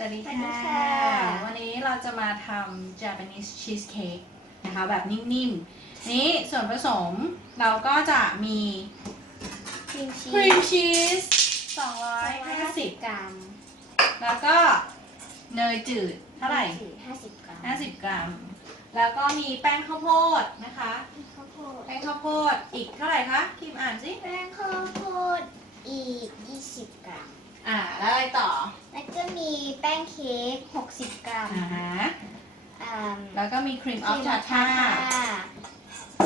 สวัสดีสวัสดีค่ะค่ะ วันนี้เราจะมาทำ Japanese cheesecake นะคะแบบนิ่มๆ นี้ส่วนผสมเราก็จะมีครีมชีครีมสชีส 250 250กรัม แล้วก็เนยจืดเท่าไหร่50กรัม50 กรัม แล้วก็มีแป้งข้าวโพดนะคะ ข้าวโพดแป้งข้าวโพดอีกเท่าไหร่คะคิมอ่านสิ แป้งข้าวโพดอีก20กรัม อ่า แล้วอะไรต่อ แล้วก็มีแป้งเค้ก60 กรัมอ่าฮะ อ่าแล้วก็มีครีมออฟครีมชาท่า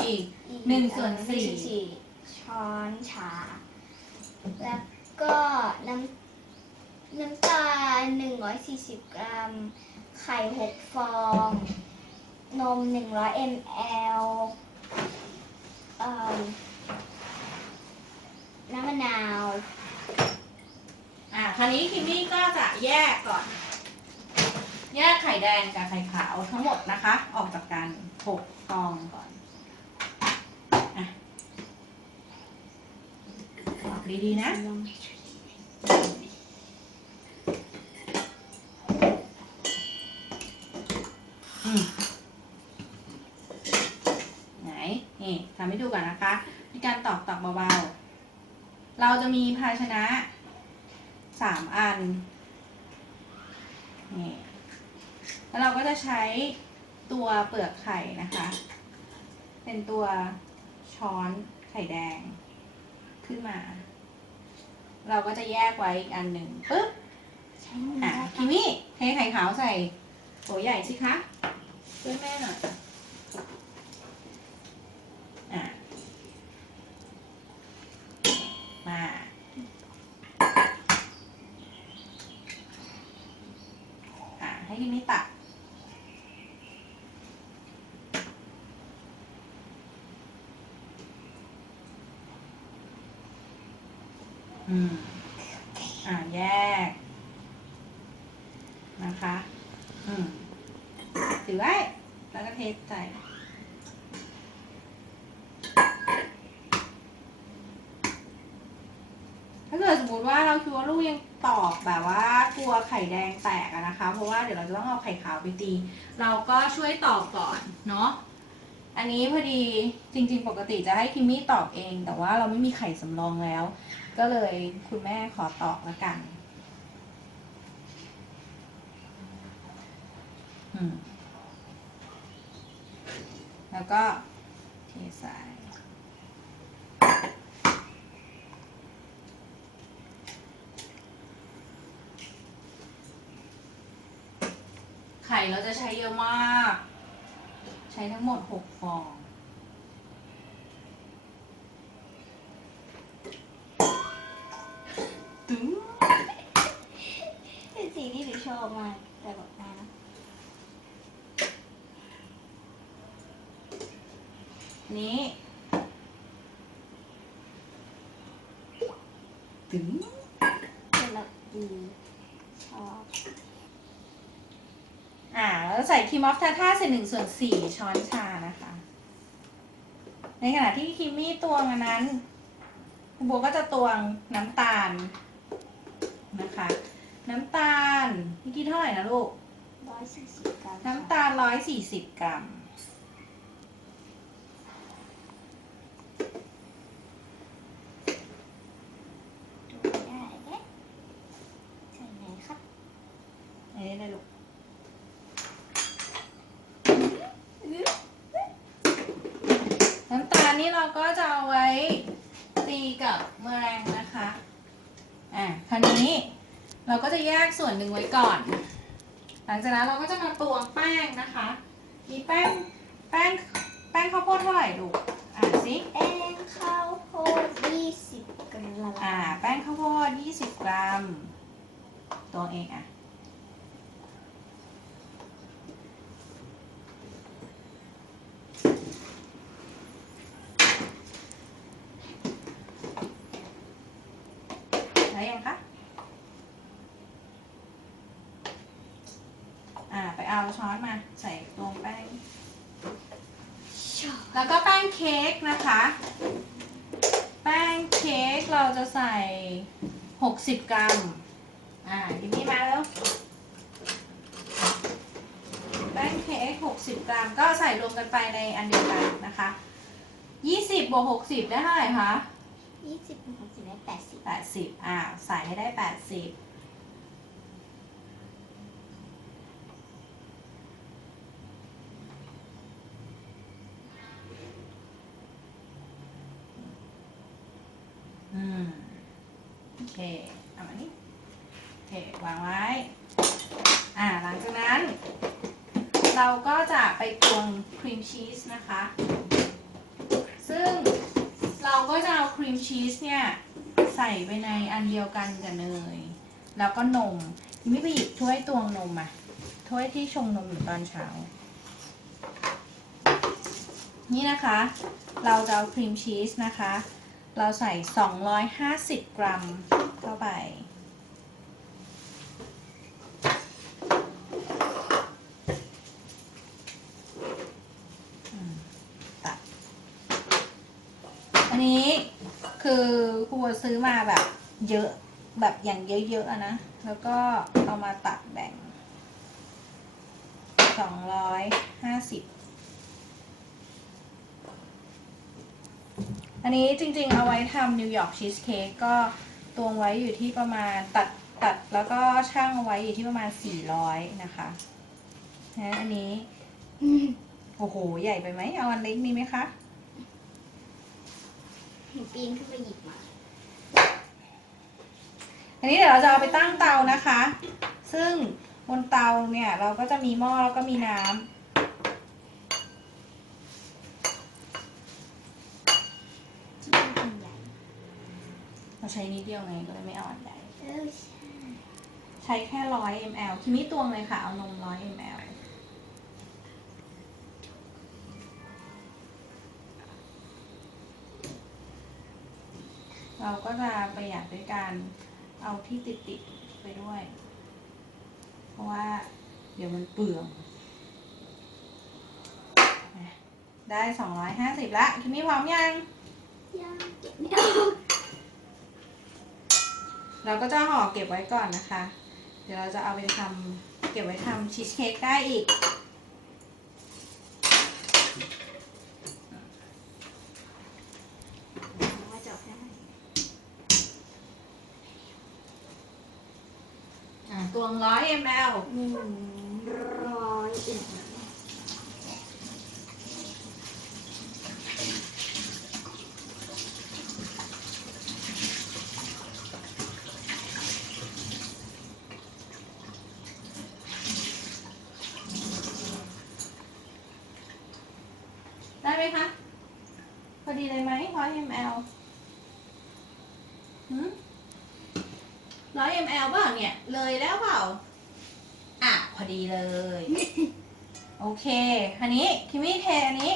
อีกอีก หนึ่งส่วนสี่หงส่ช้อนชา แล้วก็น้ำน้ำตาล140 กรัม ไข่ 6 ฟอง นม 100 ml เอ่อน้ำมะนาว อ่าคราวนี้คิมมี่ก็จะแยกก่อน แยกไข่แดงกับไข่ขาวทั้งหมดนะคะ ออกจากกันหกฟองก่อนอะออกดีๆนะไหนนี่ทำให้ดูก่อนนะคะ มีการตอกตอกเบาๆ เราจะมีภาชนะ สามอันนี่แล้วเราก็จะใช้ตัวเปลือกไข่นะคะ เป็นตัวช้อนไข่แดงขึ้นมา เราก็จะแยกไว้อีกอันหนึ่งปึ๊บอะนะคะคิมี่เทไข่ขาวใส่โถใหญ่สิคะช่วยแม่หน่อยอะมา อ่นี่ตักอืมอ่าแยก นะคะ อืมถือไว้ แล้วก็เทใส่ ถ้าเกิดสมมติว่าเราคิดว่าลูกยัง ตอกแบบว่ากลัวไข่แดงแตกนะคะ เพราะว่าเดี๋ยวเราจะต้องเอาไข่ขาวไปตี เราก็ช่วยตอกก่อนเนาะอันนี้พอดีจริง ๆ ปกติจะให้คิมมี่ตอกเอง แต่ว่าเราไม่มีไข่สำรองแล้ว ก็เลยคุณแม่ขอตอกละกันแล้วก็เทใส่ เราจะใช้เยอะมาก ใช้ทั้งหมดหกฟองตึ้งเป็นสีที่หนูชอบมากแต่บอกได้นะนี้ ตึ้ง เป็นแบบดีชอบ อ่าแล้วใส่ครีมออฟทาท่าใส่หนึ่งส่วนสี่ช้อนชานะคะ ในขณะที่คิมมี่ตวงอันนั้นคุณโบก็จะตวงน้ำตาลนะคะ น้ำตาลเมื่อกี้เท่าไหร่นะลูกร้อยสี่สิบกรัมน้ำตาลร้อยสี่สิบกรัม ดูได้เนี่ยใส่ไหนครับ อันนี้ได้ลูก น้ำตาลนี่เราก็จะเอาไว้ตีกับเมอแรงนะคะ อะค ราวนี้เราก็จะแยกส่วนหนึ่งไว้ก่อน หลังจากนั้นเราก็จะมาตวงแป้งนะคะ มีแป้งแป้งแป้งข้าวโพดเท่าไหร่ลูก อ่านสิ แป้งข้าวโพดยี่สิบกรัม อ่า แป้งข้าวโพด20 กรัม ตัวเองอะ้งเค้กนะคะ แป้งเค้กเราจะใส่ 60 กรัม อ่าทีนี้มาแล้ว แป้งเค้ก60 กรัม ก็ใส่รวมกันไปในอันเดียวกันนะคะ 20บวก60 ได้เท่าไหร่คะ20บวก60ได้80 80 อ่า ใส่ให้ได้ 80 โอเคเอามานี่โอเควางไว้ อ่าหลังจากนั้น เราก็จะไปตวงครีมชีสนะคะ ซึ่งเราก็จะเอาครีมชีสเนี่ยใส่ไปในอันเดียวกันกับเนย แล้วก็นมไม่ไปหยิบถ้วยตวงนมอะถ้วยที่ชงนมอยู่ตอนเช้า นี่นะคะ เราจะเอาครีมชีสนะคะ เราใส่ 250 กรัมเข้าไป ตัด อันนี้คือครูซื้อมาแบบเยอะแบบอย่างเยอะๆนะ แล้วก็เอามาตัดแบ่งส องร้อยห้าสิบอันนี้จริงๆเอาไว้ทำนิวยอร์กชีสเค้กก็ตวงไว้อยู่ที่ประมาณตัดตัดแล้วก็ช่างเอาไว้อยู่ที่ประมาณ 400 นะคะนะอันนี้ โอ้โห ใหญ่ไปไหมเอาอันเล็กมีไหมคะ หนูปีนขึ้นไปหยิบมา อันนี้เดี๋ยวเราจะเอาไปตั้งเตานะคะ ซึ่งบนเตาเนี่ย เราก็จะมีหม้อแล้วก็มีน้ำ ที่เป็นใหญ่ เรา ใช้นิดเดียวไงก็เลยไม่เอาอันใหญ่เออใช่ใช้แค่ร้อย ml คิมิตวงเลยค่ะ เอานมร้อย ml เราก็จะประหยัดด้วยการเอาที่ติดติดๆไปด้วย เพราะว่าเดี๋ยวมันเปลืองนะได้ 250ละคิมิพร้อมยังย่างเก็บไม่ออก เราก็จะห่อเก็บไว้ก่อนนะคะ เดี๋ยวเราจะเอาไปทำเก็บไว้ทำชีสเค้กได้อีกว่าจะได้อะตวงร้อย ml หนึ่งร้อยอีกได้ไหมคะ พอดีเลยไหมร้อย ml หืมร้อย ml เปล่าเนี่ย เลยแล้วเปล่า อะ พอดีเลย โอเค อันนี้ คิมี่เทอันนี้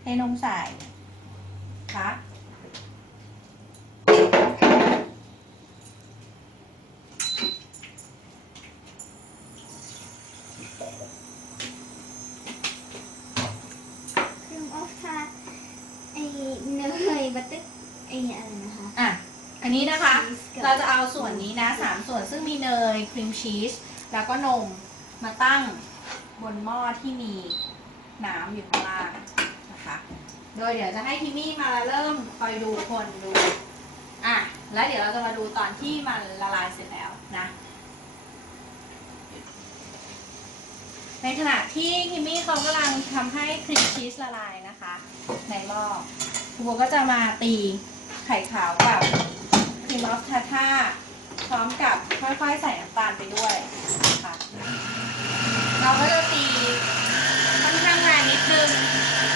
เทนมใส่ค่ะ เครื่องออฟทาไอ้เนยบัตเตอร์ไอ้อะไรนะคะ อะ อั นี้นะคะ เราจะเอาส่วนนี้นะสามส่วนซึ่งมีเนยครีมชีสแล้วก็นมมาตั้งบนหม้อที่มีน้ำอยู่ข้างล่างนะคะ โดยเดี๋ยวจะให้ทิมี่มาเริ่มคอยดูคนดู อะ แล้วเดี๋ยวเราจะมาดูตอนที่มันละลายเสร็จแล้วนะ ในขณะที่ทิมี่เขากำลังทำให้ครีมชีสละลายนะคะ ในหม้อครูโบก็จะมาตีไข่ขาวกับ ครีมออฟทาท่าพร้อมกับค่อยๆใส่น้ำตาลไปด้วยนะคะเราก็จะตีค่อนข้างแรงนิดนึง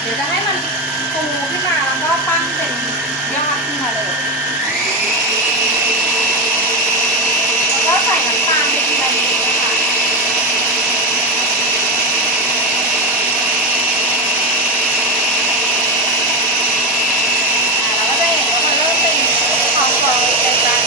เดี๋ยวจะให้มันฟูขึ้นมาแล้วก็ปั้นเป็นยอดขึ้นมาเลย แล้วก็ใส่น้ำตาลไปทีละนิดนะคะ อ่าเราก็จะเห็นว่ามันเริ่มเป็นของกรองเล็กๆแล้ว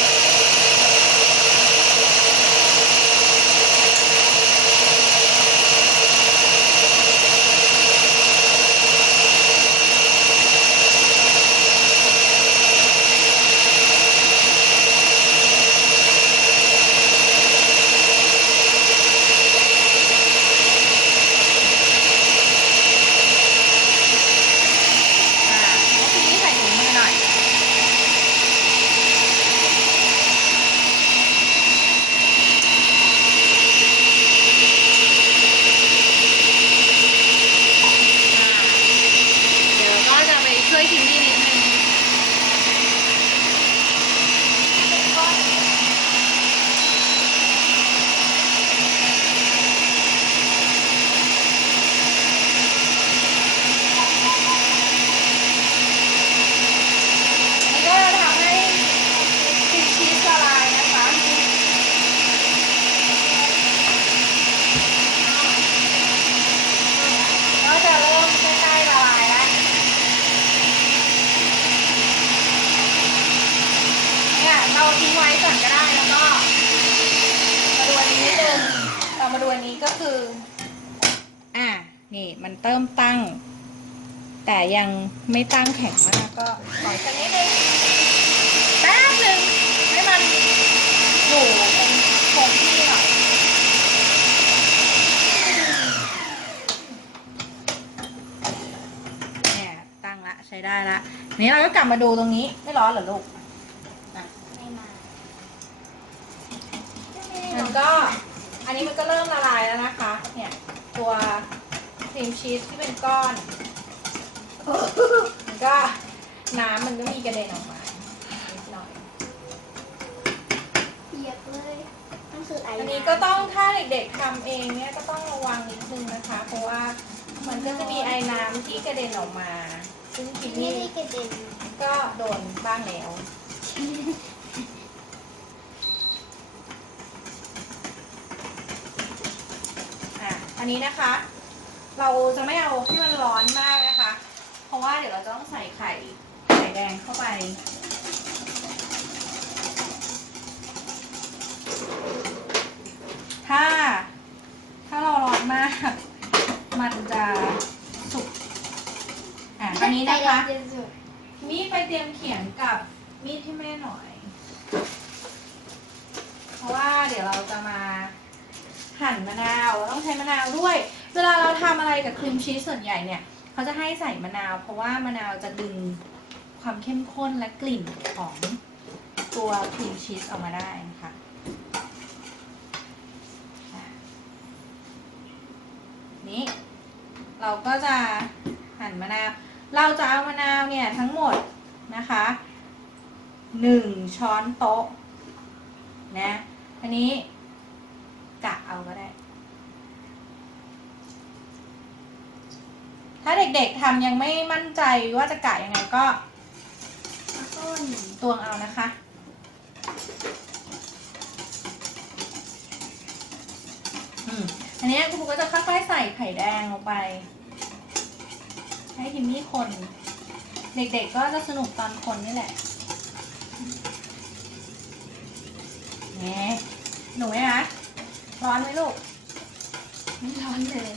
ว้ก่อนก็ได้แล้วก็ มาดูอันนี้นิดนึงเรามาดูอันนี้ก็คือ อ่า นี่มัน เติมตั้ง แต่ยังไม่ตั้งแข็งมากก็ปล่อยสักนิดนึงแป๊บนึงให้มันอยู่เป็นคงที่หน่อยเนี่ยตั้งละใช้ได้ละนี้เราก็กลับมาดูตรงนี้ไม่ร้อนเหรอลูกมันก็อันนี้มันก็เริ่มละลายแล้วนะคะ เนี่ยตัว ครีมชีสที่เป็นก้อน มันก็น้ำมันก็มีกระเด็นออกมานิดหน่อยเปียกเลยนั่นคือไออันนี้ก็ต้องถ้าเด็กๆทำเองเนี่ยก็ต้องระวังนิดนึงนะคะ เพราะว่ามันก็จะมีไอ้น้ำที่กระเด็นออกมา ซึ่งคิดไม่นี่ได้กระเด็นก็โดนบ้างแล้ว อะ อันนี้นะคะ เราจะไม่เอาที่มันร้อนมากนะคะ เพราะว่าเดี๋ยวเราจะต้องใส่ไข่ไข่แดงเข้าไปถ้าถ้าเราร้อนมาก มันจะสุกอะอันนี้นะคะใจเย็นสุดมีดไปเตรียมเขียงกับมีดให้แม่หน่อย เพราะว่าเดี๋ยวเราจะมาหั่นมะนาวเราต้องใช้มะนาวด้วย เวลาเราทำอะไรกับครีมชีสส่วนใหญ่เนี่ยเขาจะให้ใส่มะนาว เพราะว่ามะนาวจะดึงความเข้มข้นและกลิ่นของตัวครีมชีสออกมาได้นะคะอะนี่เราก็จะหั่นมะนาว เราจะเอามะนาวเนี่ยทั้งหมดนะคะหนึ่งช้อนโต๊ะนะอันนี้กะเอาก็ได้ ถ้าเด็กๆทำยังไม่มั่นใจว่าจะกะยังไงก็ต้นตวงเอานะคะ อืม อันนี้คุณครูก็จะค่อยๆใส่ไข่แดงลงไป ให้ทิมมี่คน เด็กๆก็จะสนุกตอนคนนี่แหละแหมหนูไหมคะร้อนไหมลูก ไม่ร้อนเลย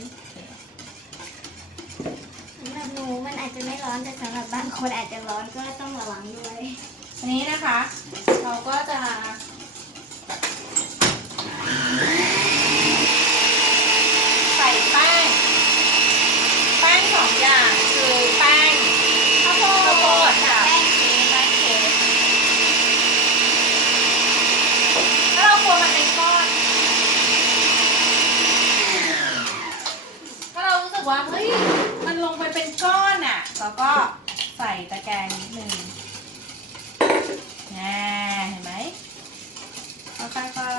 นูมันอาจจะไม่ร้อนแต่สำหรับบางคนอาจจะร้อนก็ต้องระวังด้วยอันนี้นะคะ เราก็จะใส่แป้งแป้งสองอย่างคือแป้งข้าวโพดข้าวโพดกับแป้งเค้กแป้งเค้กถ้าเรากลัวมันเป็นก้อนถ้าเรารู้สึกว่าเฮ้ยมัน ลงไปเป็นก้อนอะเราก็ใส่ตะแกรงนิดนึงน่าเห็นไหมค่อ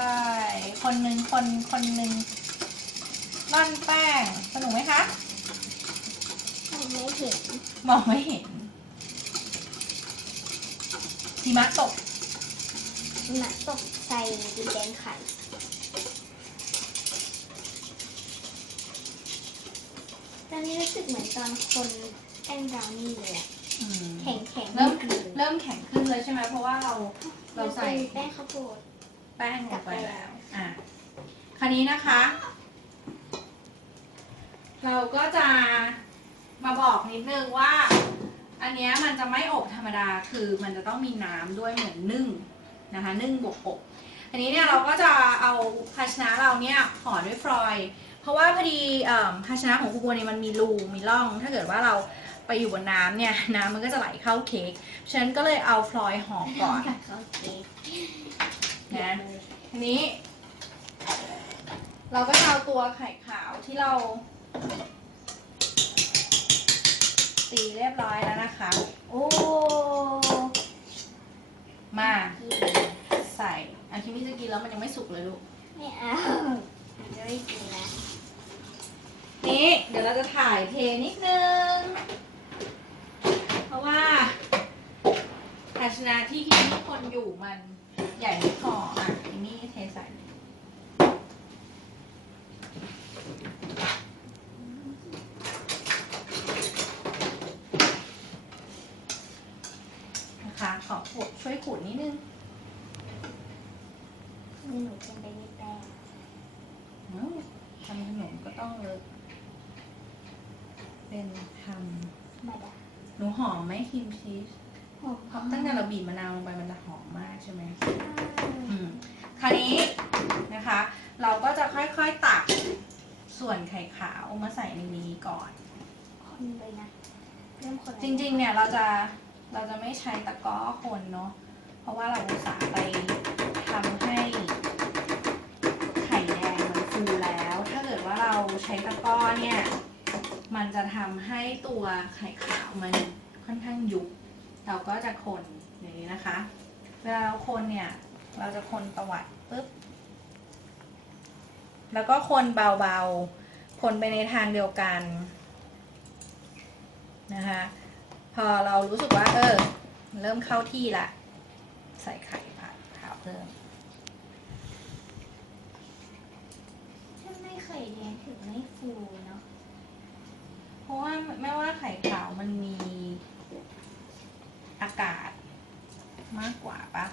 ยๆคนหนึ่งคนคนหนึ่งร่อนแป้ง สนุกไหมคะมันไม่เห็นมองไม่เห็นหิมะตกหนักตกใส่ดินแดงไข่ ตอนนี้รู้สึกเหมือนตอนคนแป้งบราวนี่เลยอะอืมแข็งแข็งๆเริ่มกลืนเริ่มแข็งขึ้นเลยใช่ไหมเพราะว่าเราเราใส่มันเป็นแป้งข้าวโพดแป้งลงไปแล้ว อะคราวนี้นะคะ เราก็จะมาบอกนิดนึงว่า อันเนี้ยมันจะไม่อบธรรมดาคือมันจะต้องมีน้ำด้วยเหมือนนึ่งนะคะ นึ่งบวกอบอันนี้เนี่ยเราก็จะเอาภาชนะเราเนี่ยห่อด้วยฟลอยล์ เพราะว่าพอดีเอิ่มภาชนะของคูบัวเนี่ยมันมีรูมีร่อง ถ้าเกิดว่าเราไปอยู่บนน้ำเนี่ยน้ำมันก็จะไหลเข้าเค้กฉะนั้นก็เลยเอาฟลอยล์ห่อก่อนเขาเค้กนะทีนี้ เราก็จะเอาตัวไข่ขาวที่เรา ตีเรียบร้อยแล้วนะคะ โอ้มาใส่อันที่มี่จะกินแล้วมันยังไม่สุกเลยลูกไม่เอา จะไม่กินนะนี่เดี๋ยวเราจะถ่ายเทนิดนึง เพราะว่าภาชนะที่ที่มีคนอยู่มันใหญ่ไม่พออะทีนี่เทใส่นะคะขอขูดช่วยขูดนิดนึงเป็นไปไม่แป้งอืม ทำขนมก็ต้องเลยเป็นทมาดาำหนูหอมไหมครีมชีสหอมเพราะตั้งแต่เราบีบมะนาวลงไปมันจะหอมมากใช่ไหมอืมคราวนี้นะคะ เราก็จะค่อยๆตักส่วนไข่ขาวมาใส่ในนี้ก่อน คนเลยนะเริ่มคนเลยจริง ๆ เนี่ยเราจะเราจะไม่ใช้ตะกร้อคนเนาะเพรางเพราะว่าเราอุตส่าห์ไป ใช้ตะกร้อเนี่ย มันจะทำให้ตัวไข่ขาวมันค่อนข้างยุบ เราก็จะคนอย่างนี้นะคะ เวลาเราคนเนี่ย เราจะคนตวัดปุ๊บ แล้วก็คนเบาๆ คนไปในทางเดียวกันนะคะ พอเรารู้สึกว่า เออ เริ่มเข้าที่ละ ใส่ไข่ผัดขาวเพิ่ม ถ้า ไข่แดงถึงไม่ฟูเนาะ เพราะว่าแม้ว่าไข่ขาวมันมีอากาศมากกว่าปะ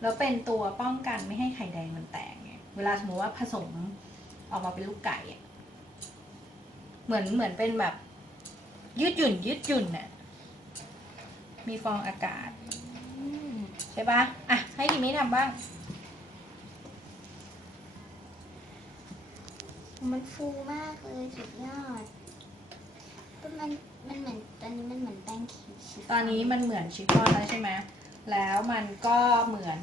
แล้วเป็นตัวป้องกันไม่ให้ไข่แดงมันแตกไง เวลาสมมติว่าผสมออกมาเป็นลูกไก่อะเหมือนเหมือนเป็นแบบ ยืดหยุ่น ยืดหยุ่นน่ะ มีฟองอากาศ ใช่ปะอะ ให้ทีนี้ทำบ้าง มันฟูมากเลยสุดยอดมันมันเหมือนตอนนี้มันเหมือนแป้งขีดชิฟตอนนี้มันเหมือนชิฟฟ่อนแล้วใช่ไหมแล้วมันก็เหมือน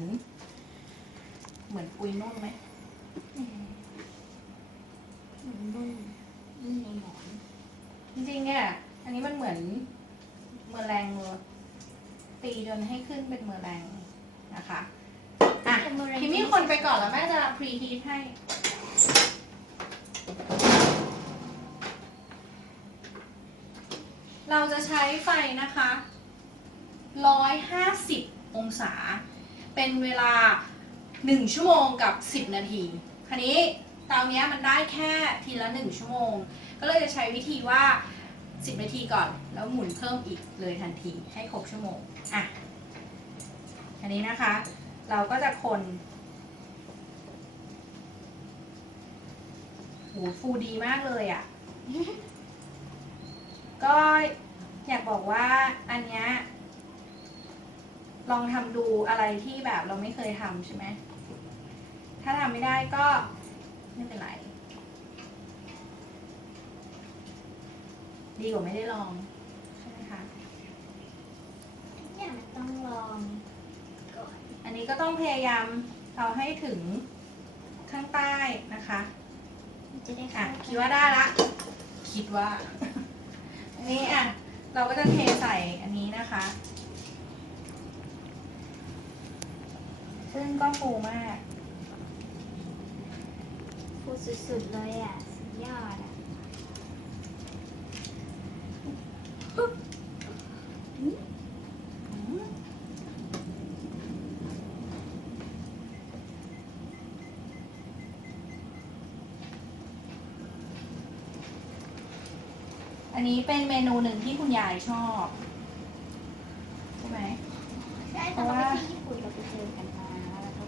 เหมือนปุยนุ่นไหมอืมเหมือนนุ่นนุ่นในหมอนจริงๆเนี่ยอันนี้มันเหมือนเมอแรงเลยตีจนให้ขึ้นเป็นเมอแรงนะคะอะพิมมี่คนไปก่อนแล้วแม่จะพรีฮีทให้ เราจะใช้ไฟนะคะ 150 องศา เป็นเวลา 1 ชั่วโมงกับ 10 นาที คราวนี้เตาเนี้ยมันได้แค่ทีละ 1 ชั่วโมง ก็เลยจะใช้วิธีว่า 10 นาทีก่อน แล้วหมุนเพิ่มอีกเลยทันทีให้ครบชั่วโมง อะอันนี้นะคะ เราก็จะคนโหฟูดีมากเลยอะ่ะ ก็อยากบอกว่าอันเนี้ยลองทำดูอะไรที่แบบเราไม่เคยทำใช่ไหม ถ้าทำไม่ได้ก็ไม่เป็นไร ดีกว่าไม่ได้ลอง ใช่ไหมคะ ทุกอย่างมันต้องลองก่อน อันนี้ก็ต้องพยายามเอาให้ถึงข้างใต้นะคะ มันจะได้อะเข้าคิดว่าได้ละ คิดว่า อันนี้อะเราก็จะเทใส่อันนี้นะคะ ซึ่งก็ฟูมากฟูสุดๆเลยอะ สุดยอดอะ อั นนี้เป็นเมนูหนึ่งที่คุณยายชอบ ใช่ไหม ใช่ตอนเราไปที่ญี่ปุ่นเราไปเจอกันมาแล้วเราก็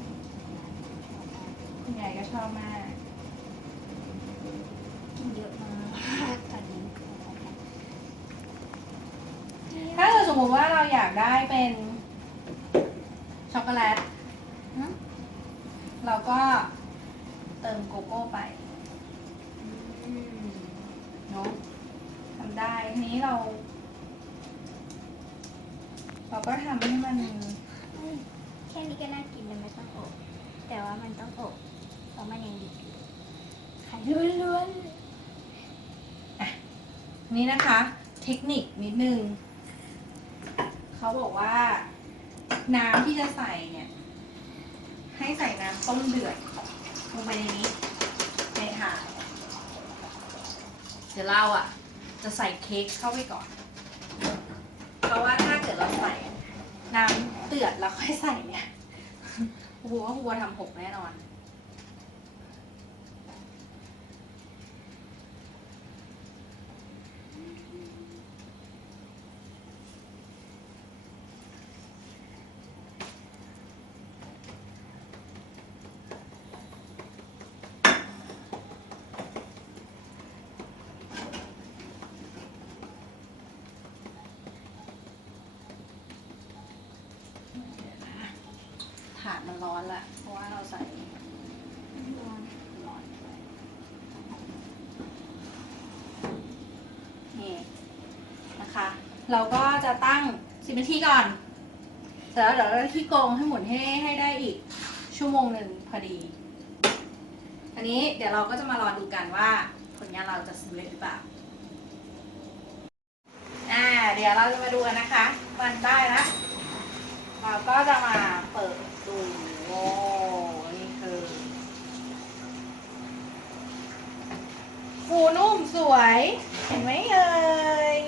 คุณยายก็ชอบมาก กินเยอะมากตอนนี้ถ้าเกิดสมมติว่าเราอยากได้เป็น ช็อกโกแลตฮะเราก็เติมโกโก้ไป อืม เนาะทำ ได้ทีนี้เรา เราก็ทำให้มันเฮ้ยแค่นี้ก็น่ากินเลยไม่ต้องอบแต่ว่ามันต้องอบเพราะมันยังดิบอยู่ไข่ล้วนนี่นะคะ เทคนิคนิดนึงเขาบอกว่า น้ำที่จะใส่เนี่ย ให้ใส่น้ำต้มเดือดลงไปในนี้ในถาดเดี๋ยวเราอะ จะใส่เค้กเข้าไปก่อน เพราะว่าถ้าเกิดเราใส่น้ำเดือดแล้วค่อยใส่เนี่ยหัวหัวทำหกแน่นอน มันร้อนละ เพราะว่าเราใส่ร้อนไปนี่นะคะ เราก็จะตั้งสิบนาทีก่อน เสร็จแล้วเดี๋ยวเราที่โกงให้หมุนให้ให้ได้อีกชั่วโมงหนึ่งพอดี อันนี้เดี๋ยวเราก็จะมารอดูกันว่าผลงานเราจะสำเร็จหรือเปล่า อ่า เดี๋ยวเราจะมาดูกันนะคะมันได้แล้วเราก็จะมาเปิด ดูโอ้นี่คือฟูนุ่มสวย เห็นไหมเอ่ย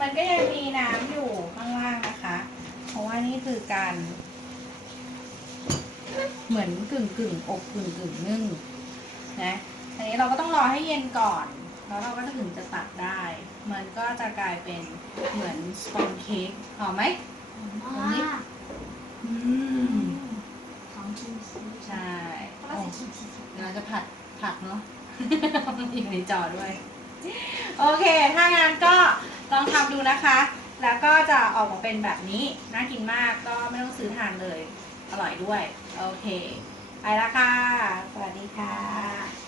มันก็ยังมีน้ำอยู่ข้างล่างนะคะ เพราะว่านี่คือการ เหมือนกึ่งกึ่งๆอบกึ่งกึ่งๆนึ่งนะอันนี้เราก็ต้องรอให้เย็นก่อน แล้วเราก็ถึงจะตัดได้ มันก็จะกลายเป็นเหมือนสปอนเค้กหอมไหมมากอืมของจริงสิ ใช่เพราะว่าสีขีดสีขีดเดี๋ยวเราจะผัดผักเนาะ อยู่ในจอด้วย โอเค ถ้างั้นก็ลองทำดูนะคะ แล้วก็จะออกมาเป็นแบบนี้ น่ากินมากก็ไม่ต้องซื้อทานเลย อร่อยด้วย โอเค ไปละค่ะ สวัสดีค่ะ